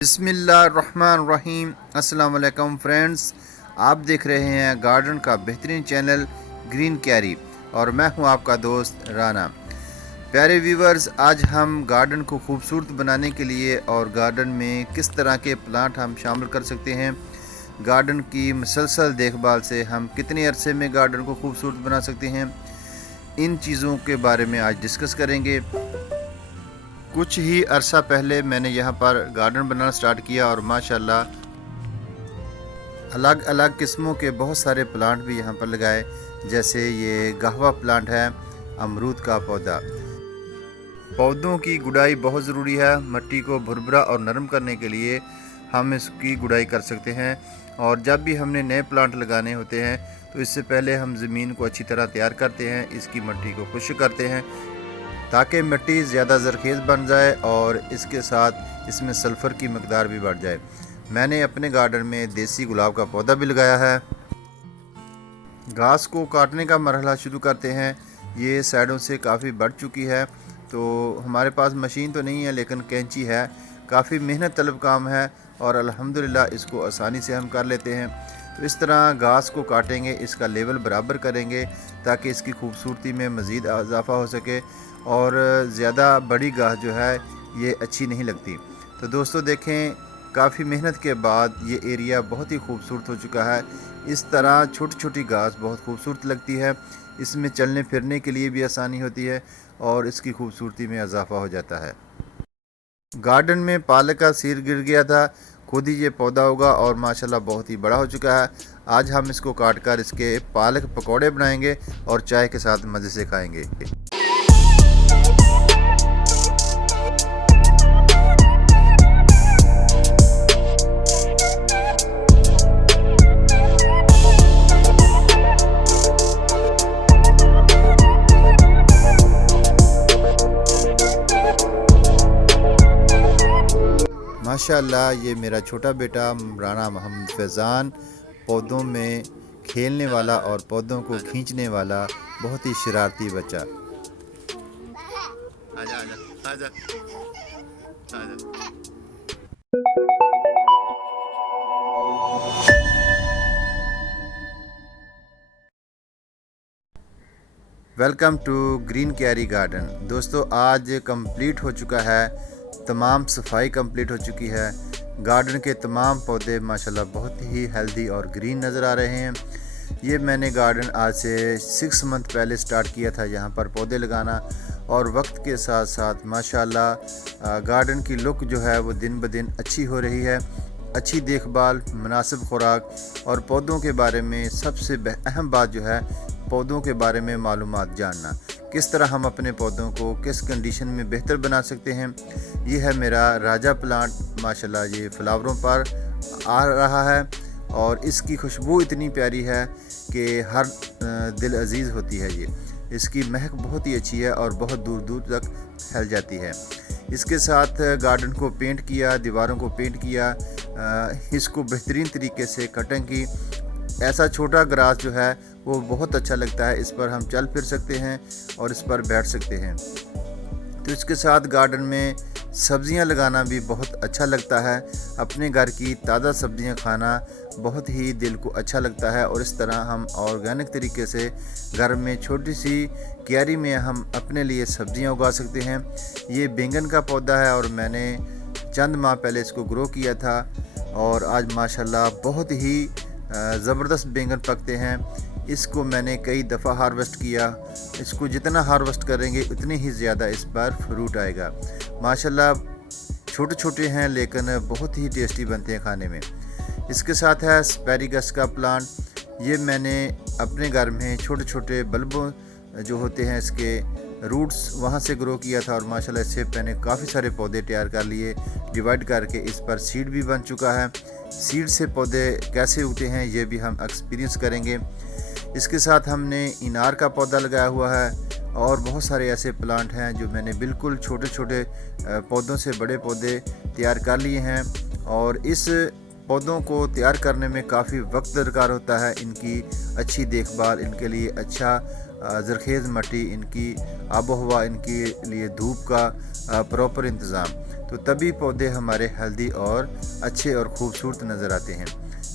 बिस्मिल्लाहिर्रहमानिर्रहीम। अस्सलाम वालेकुम फ्रेंड्स, आप देख रहे हैं गार्डन का बेहतरीन चैनल ग्रीन कैरी और मैं हूं आपका दोस्त राना। प्यारे व्यूवर्स, आज हम गार्डन को खूबसूरत बनाने के लिए और गार्डन में किस तरह के प्लांट हम शामिल कर सकते हैं, गार्डन की मुसलसल देखभाल से हम कितने अरसे में गार्डन को खूबसूरत बना सकते हैं, इन चीज़ों के बारे में आज डिस्कस करेंगे। कुछ ही अरसा पहले मैंने यहाँ पर गार्डन बनाना स्टार्ट किया और माशाल्लाह अलग अलग किस्मों के बहुत सारे प्लांट भी यहाँ पर लगाए। जैसे ये गाहवा प्लांट है, अमरूद का पौधा। पौधों की गुड़ाई बहुत ज़रूरी है। मिट्टी को भुरभुरा और नरम करने के लिए हम इसकी गुड़ाई कर सकते हैं। और जब भी हमने नए प्लांट लगाने होते हैं तो इससे पहले हम ज़मीन को अच्छी तरह तैयार करते हैं, इसकी मिट्टी को खुश्क करते हैं ताकि मिट्टी ज़्यादा ज़रखेज़ बन जाए और इसके साथ इसमें सल्फ़र की मकदार भी बढ़ जाए। मैंने अपने गार्डन में देसी गुलाब का पौधा भी लगाया है। घास को काटने का मरहला शुरू करते हैं। ये साइडों से काफ़ी बढ़ चुकी है, तो हमारे पास मशीन तो नहीं है लेकिन कैंची है। काफ़ी मेहनत तलब काम है और अल्हम्दुलिल्लाह इसको आसानी से हम कर लेते हैं। तो इस तरह घास को काटेंगे, इसका लेवल बराबर करेंगे ताकि इसकी खूबसूरती में मज़ीद इजाफ़ा हो सके और ज़्यादा बड़ी घास जो है ये अच्छी नहीं लगती। तो दोस्तों देखें, काफ़ी मेहनत के बाद ये एरिया बहुत ही खूबसूरत हो चुका है। इस तरह छोटी छोटी घास बहुत खूबसूरत लगती है, इसमें चलने फिरने के लिए भी आसानी होती है और इसकी खूबसूरती में इजाफ़ा हो जाता है। गार्डन में पालक का सीड गिर गया था, खुद ही ये पौधा होगा और माशाल्लाह बहुत ही बड़ा हो चुका है। आज हम इसको काट कर इसके पालक पकौड़े बनाएंगे और चाय के साथ मज़े से खाएंगे। माशाल्लाह ये मेरा छोटा बेटा राना मोहम्मद फैज़ान पौधों में खेलने वाला और पौधों को खींचने वाला बहुत ही शरारती बच्चा। आजा आजा आजा आजा। Welcome to green carry garden. दोस्तों आज कंप्लीट हो चुका है, तमाम सफाई कंप्लीट हो चुकी है। गार्डन के तमाम पौधे माशाल्लाह बहुत ही हेल्दी और ग्रीन नज़र आ रहे हैं। ये मैंने गार्डन आज से 6 मंथ पहले स्टार्ट किया था यहाँ पर पौधे लगाना, और वक्त के साथ साथ माशाल्लाह गार्डन की लुक जो है वो दिन ब दिन अच्छी हो रही है। अच्छी देखभाल, मुनासिब खुराक और पौधों के बारे में सबसे अहम बात जो है पौधों के बारे में मालूमात जानना, किस तरह हम अपने पौधों को किस कंडीशन में बेहतर बना सकते हैं। ये है मेरा राजा प्लांट, माशाल्लाह ये फ्लावरों पर आ रहा है और इसकी खुशबू इतनी प्यारी है कि हर दिल अजीज़ होती है। ये इसकी महक बहुत ही अच्छी है और बहुत दूर दूर तक फैल जाती है। इसके साथ गार्डन को पेंट किया, दीवारों को पेंट किया, इसको बेहतरीन तरीके से कटिंग की। ऐसा छोटा ग्रास जो है वो बहुत अच्छा लगता है, इस पर हम चल फिर सकते हैं और इस पर बैठ सकते हैं। तो इसके साथ गार्डन में सब्जियां लगाना भी बहुत अच्छा लगता है। अपने घर की ताज़ा सब्जियां खाना बहुत ही दिल को अच्छा लगता है और इस तरह हम ऑर्गेनिक तरीके से घर में छोटी सी क्यारी में हम अपने लिए सब्जियां उगा सकते हैं। ये बैंगन का पौधा है और मैंने चंद माह पहले इसको ग्रो किया था और आज माशाल्लाह बहुत ही ज़बरदस्त बैंगन पकते हैं। इसको मैंने कई दफ़ा हार्वेस्ट किया। इसको जितना हार्वेस्ट करेंगे उतनी ही ज़्यादा इस पर फ्रूट आएगा। माशाल्लाह छोटे छोटे हैं लेकिन बहुत ही टेस्टी बनते हैं खाने में। इसके साथ है एस्पैरागस का प्लांट। ये मैंने अपने घर में छोटे छोटे बल्बों जो होते हैं इसके रूट्स वहाँ से ग्रो किया था और माशाल्लाह इससे मैंने काफ़ी सारे पौधे तैयार कर लिए। डिवाइड करके इस पर सीड भी बन चुका है। सीड से पौधे कैसे उगते हैं ये भी हम एक्सपीरियंस करेंगे। इसके साथ हमने इनार का पौधा लगाया हुआ है और बहुत सारे ऐसे प्लांट हैं जो मैंने बिल्कुल छोटे छोटे पौधों से बड़े पौधे तैयार कर लिए हैं। और इस पौधों को तैयार करने में काफ़ी वक्त दरकार होता है। इनकी अच्छी देखभाल, इनके लिए अच्छा ज़रखेज़ मिट्टी, इनकी आबो हवा, इनके लिए धूप का प्रॉपर इंतज़ाम। तो तभी पौधे हमारे हेल्दी और अच्छे और खूबसूरत नज़र आते हैं।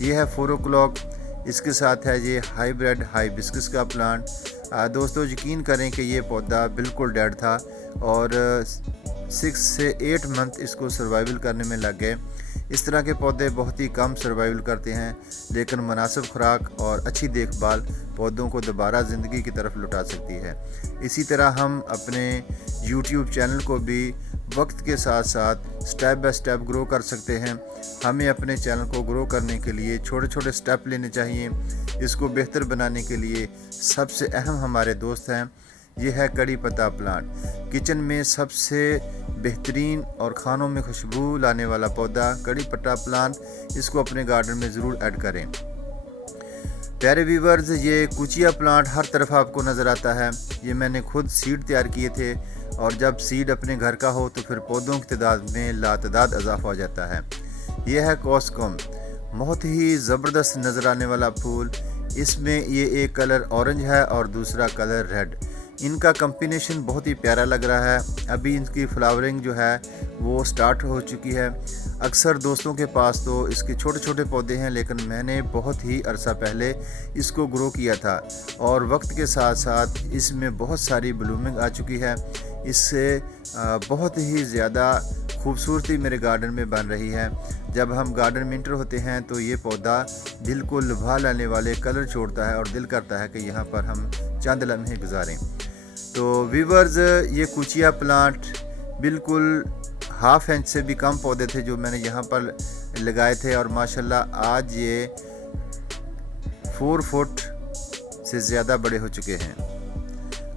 ये है 4 o'clock, इसके साथ है ये हाइब्रिड हाइबिस्कस का प्लांट। दोस्तों यकीन करें कि ये पौधा बिल्कुल डेड था और 6 से 8 मंथ इसको सर्वाइवल करने में लग गए। इस तरह के पौधे बहुत ही कम सर्वाइवल करते हैं, लेकिन मुनासिब खुराक और अच्छी देखभाल पौधों को दोबारा ज़िंदगी की तरफ लौटा सकती है। इसी तरह हम अपने YouTube चैनल को भी वक्त के साथ साथ स्टेप बाय स्टेप ग्रो कर सकते हैं। हमें अपने चैनल को ग्रो करने के लिए छोटे छोटे स्टेप लेने चाहिए। इसको बेहतर बनाने के लिए सबसे अहम हमारे दोस्त हैं, ये है कड़ी पत्ता प्लांट। किचन में सबसे बेहतरीन और खानों में खुशबू लाने वाला पौधा कड़ी पत्ता प्लांट, इसको अपने गार्डन में ज़रूर ऐड करें। प्यारे व्यूवर्स, ये कुचिया प्लांट हर तरफ आपको नज़र आता है। ये मैंने खुद सीड तैयार किए थे, और जब सीड अपने घर का हो तो फिर पौधों की तादाद में लातदाद इजाफा हो जाता है। यह है कॉस्कॉम, बहुत ही ज़बरदस्त नज़र आने वाला फूल। इसमें ये एक कलर ऑरेंज है और दूसरा कलर रेड। इनका कम्बिनेशन बहुत ही प्यारा लग रहा है। अभी इनकी फ्लावरिंग जो है वो स्टार्ट हो चुकी है। अक्सर दोस्तों के पास तो इसके छोटे छोटे पौधे हैं, लेकिन मैंने बहुत ही अरसा पहले इसको ग्रो किया था और वक्त के साथ साथ इसमें बहुत सारी ब्लूमिंग आ चुकी है। इससे बहुत ही ज़्यादा खूबसूरती मेरे गार्डन में बन रही है। जब हम गार्डन में इंटर होते हैं तो ये पौधा दिल को लुभा लाने वाले कलर छोड़ता है और दिल करता है कि यहाँ पर हम चंद लम्हे गुजारें। तो व्यूवर्स, ये कुचिया प्लांट बिल्कुल ½ इंच से भी कम पौधे थे जो मैंने यहाँ पर लगाए थे, और माशाल्लाह आज ये 4 फुट से ज़्यादा बड़े हो चुके हैं।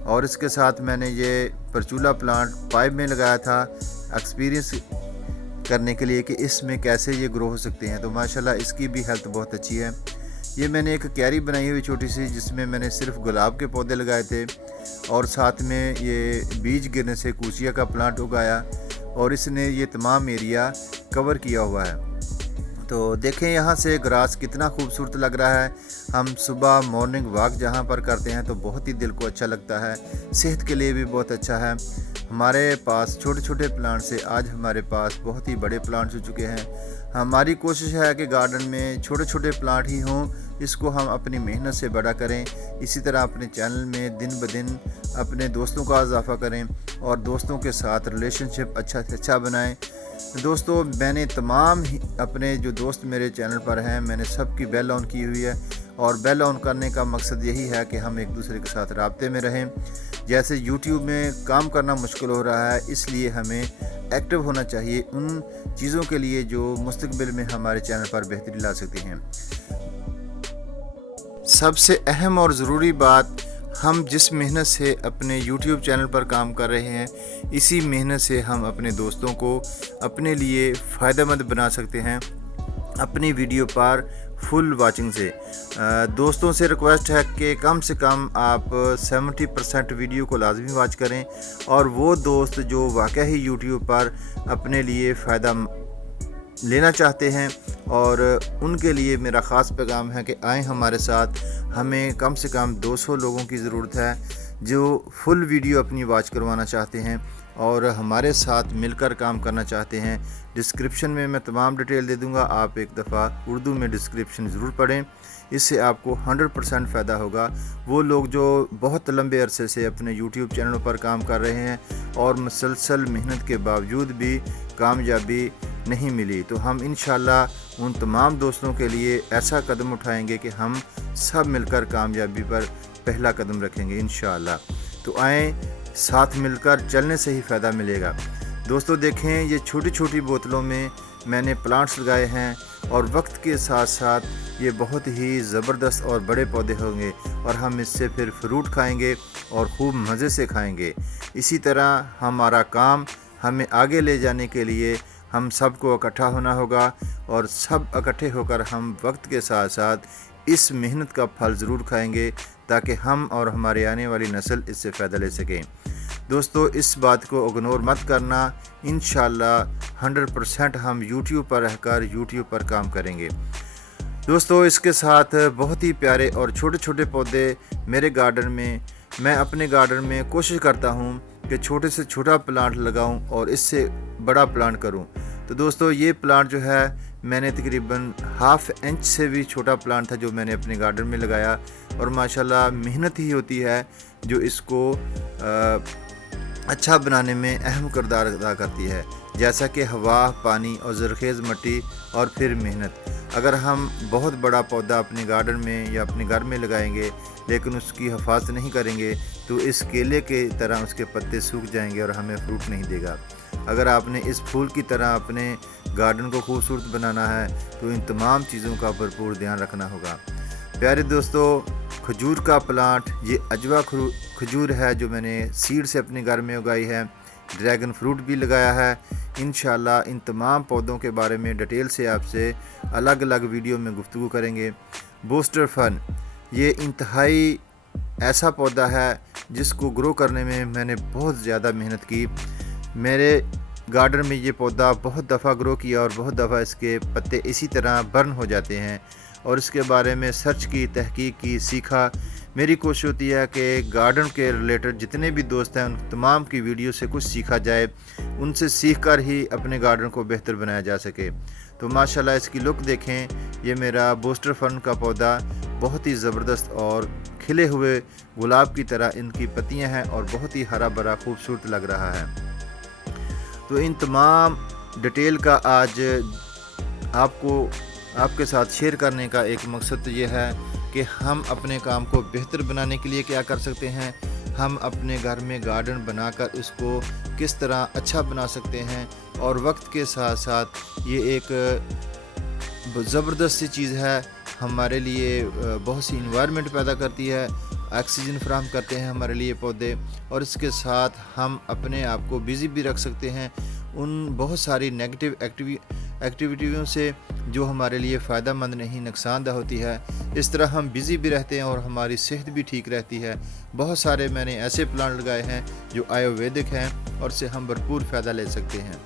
और इसके साथ मैंने ये परचूला प्लांट पाइप में लगाया था एक्सपीरियंस करने के लिए कि इसमें कैसे ये ग्रो हो सकते हैं। तो माशाल्लाह इसकी भी हेल्थ बहुत अच्छी है। ये मैंने एक क्यारी बनाई हुई छोटी सी, जिसमें मैंने सिर्फ गुलाब के पौधे लगाए थे और साथ में ये बीज गिरने से कुचिया का प्लांट उगाया, और इसने ये तमाम एरिया कवर किया हुआ है। तो देखें यहाँ से ग्रास कितना खूबसूरत लग रहा है। हम सुबह मॉर्निंग वॉक जहाँ पर करते हैं तो बहुत ही दिल को अच्छा लगता है, सेहत के लिए भी बहुत अच्छा है। हमारे पास छोटे छोटे प्लांट से आज हमारे पास बहुत ही बड़े प्लांट्स हो चुके हैं। हमारी कोशिश है कि गार्डन में छोटे छोटे प्लांट ही हों, इसको हम अपनी मेहनत से बड़ा करें। इसी तरह अपने चैनल में दिन ब दिन अपने दोस्तों का इजाफा करें और दोस्तों के साथ रिलेशनशिप अच्छा से अच्छा बनाएं। दोस्तों, मैंने तमाम ही अपने जो दोस्त मेरे चैनल पर हैं, मैंने सबकी बेल ऑन की हुई है, और बेल ऑन करने का मकसद यही है कि हम एक दूसरे के साथ राब्ते में रहें। जैसे YouTube में काम करना मुश्किल हो रहा है, इसलिए हमें एक्टिव होना चाहिए उन चीज़ों के लिए जो मुस्तकबिल में हमारे चैनल पर बेहतरी ला सकती हैं। सबसे अहम और ज़रूरी बात, हम जिस मेहनत से अपने YouTube चैनल पर काम कर रहे हैं, इसी मेहनत से हम अपने दोस्तों को अपने लिए फ़ायदेमंद बना सकते हैं अपनी वीडियो पर फुल वाचिंग से। दोस्तों से रिक्वेस्ट है कि कम से कम आप 70% वीडियो को लाजमी वॉच करें, और वो दोस्त जो वाकई ही YouTube पर अपने लिए फ़ायदा लेना चाहते हैं, और उनके लिए मेरा ख़ास पैगाम है कि आएँ हमारे साथ। हमें कम से कम 200 लोगों की ज़रूरत है जो फुल वीडियो अपनी वॉच करवाना चाहते हैं और हमारे साथ मिलकर काम करना चाहते हैं। डिस्क्रिप्शन में मैं तमाम डिटेल दे दूंगा, आप एक दफ़ा उर्दू में डिस्क्रिप्शन ज़रूर पढ़ें, इससे आपको 100% फ़ायदा होगा। वो लोग जो बहुत लंबे अरसे से अपने YouTube चैनलों पर काम कर रहे हैं और मुसलसल मेहनत के बावजूद भी कामयाबी नहीं मिली, तो हम इंशाल्लाह उन तमाम दोस्तों के लिए ऐसा कदम उठाएंगे कि हम सब मिलकर कामयाबी पर पहला कदम रखेंगे इंशाल्लाह। तो आएँ, साथ मिलकर चलने से ही फ़ायदा मिलेगा। दोस्तों देखें, ये छोटी छोटी बोतलों में मैंने प्लांट्स लगाए हैं, और वक्त के साथ साथ ये बहुत ही ज़बरदस्त और बड़े पौधे होंगे, और हम इससे फिर फ्रूट खाएंगे और खूब मज़े से खाएंगे। इसी तरह हमारा काम हमें आगे ले जाने के लिए हम सबको इकट्ठा होना होगा, और सब इकट्ठे होकर हम वक्त के साथ साथ इस मेहनत का फल ज़रूर खाएंगे, ताकि हम और हमारे आने वाली नस्ल इससे फ़ायदा ले सकें। दोस्तों, इस बात को इग्नोर मत करना। इंशाल्लाह 100% हम YouTube पर रहकर YouTube पर काम करेंगे। दोस्तों, इसके साथ बहुत ही प्यारे और छोटे छोटे पौधे मेरे गार्डन में मैं अपने गार्डन में कोशिश करता हूँ कि छोटे से छोटा प्लांट लगाऊं और इससे बड़ा प्लांट करूं। तो दोस्तों ये प्लांट जो है मैंने तकरीबन ½ इंच से भी छोटा प्लांट था जो मैंने अपने गार्डन में लगाया, और माशाल्लाह मेहनत ही होती है जो इसको अच्छा बनाने में अहम किरदार अदा करती है, जैसा कि हवा, पानी और ज़रख़ेज़ मिट्टी और फिर मेहनत। अगर हम बहुत बड़ा पौधा अपने गार्डन में या अपने घर में लगाएंगे लेकिन उसकी हिफाजत नहीं करेंगे तो इस केले के तरह उसके पत्ते सूख जाएंगे और हमें फ्रूट नहीं देगा। अगर आपने इस फूल की तरह अपने गार्डन को खूबसूरत बनाना है तो इन तमाम चीज़ों का भरपूर ध्यान रखना होगा। प्यारे दोस्तों, खजूर का प्लांट, ये अजवा खजूर है जो मैंने सीड से अपने घर में उगाई है। ड्रैगन फ्रूट भी लगाया है। इंशाल्लाह इन तमाम पौधों के बारे में डिटेल से आपसे अलग अलग वीडियो में गुफ्तगू करेंगे। बूस्टर फन, ये इंतहाई ऐसा पौधा है जिसको ग्रो करने में मैंने बहुत ज़्यादा मेहनत की। मेरे गार्डन में ये पौधा बहुत दफ़ा ग्रो किया और बहुत दफ़ा इसके पत्ते इसी तरह बर्न हो जाते हैं, और इसके बारे में सर्च की, तहकीक की, सीखा। मेरी कोशिश होती है कि गार्डन के रिलेटेड जितने भी दोस्त हैं उन तमाम की वीडियो से कुछ सीखा जाए, उनसे सीख कर ही अपने गार्डन को बेहतर बनाया जा सके। तो माशाल्लाह इसकी लुक देखें, ये मेरा बूस्टर फन का पौधा बहुत ही ज़बरदस्त और खिले हुए गुलाब की तरह इनकी पत्तियां हैं और बहुत ही हरा भरा खूबसूरत लग रहा है। तो इन तमाम डिटेल का आज आपके साथ शेयर करने का एक मकसद तो ये है कि हम अपने काम को बेहतर बनाने के लिए क्या कर सकते हैं, हम अपने घर में गार्डन बनाकर इसको किस तरह अच्छा बना सकते हैं, और वक्त के साथ साथ ये एक ज़बरदस्त सी चीज़ है हमारे लिए। बहुत सी इन्वायरमेंट पैदा करती है, ऑक्सीजन फराहम करते हैं हमारे लिए पौधे, और इसके साथ हम अपने आप को बिज़ी भी रख सकते हैं उन बहुत सारी नेगेटिव एक्टिविटीज़ों से जो हमारे लिए फ़ायदा मंद नहीं, नुकसानदेह होती है। इस तरह हम बिज़ी भी रहते हैं और हमारी सेहत भी ठीक रहती है। बहुत सारे मैंने ऐसे प्लांट लगाए हैं जो आयुर्वेदिक हैं और से हम भरपूर फ़ायदा ले सकते हैं।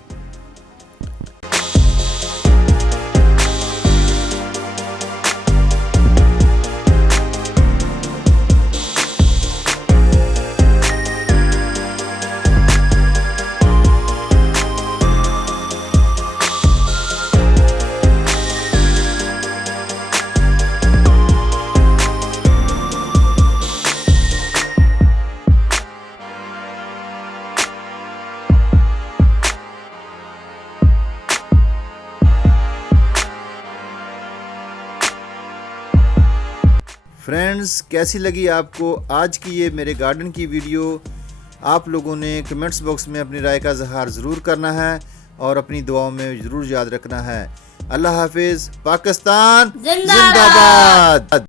फ्रेंड्स, कैसी लगी आपको आज की ये मेरे गार्डन की वीडियो? आप लोगों ने कमेंट्स बॉक्स में अपनी राय का इज़हार ज़रूर करना है और अपनी दुआओं में ज़रूर याद रखना है। अल्लाह हाफिज़। पाकिस्तान जिंदाबाद।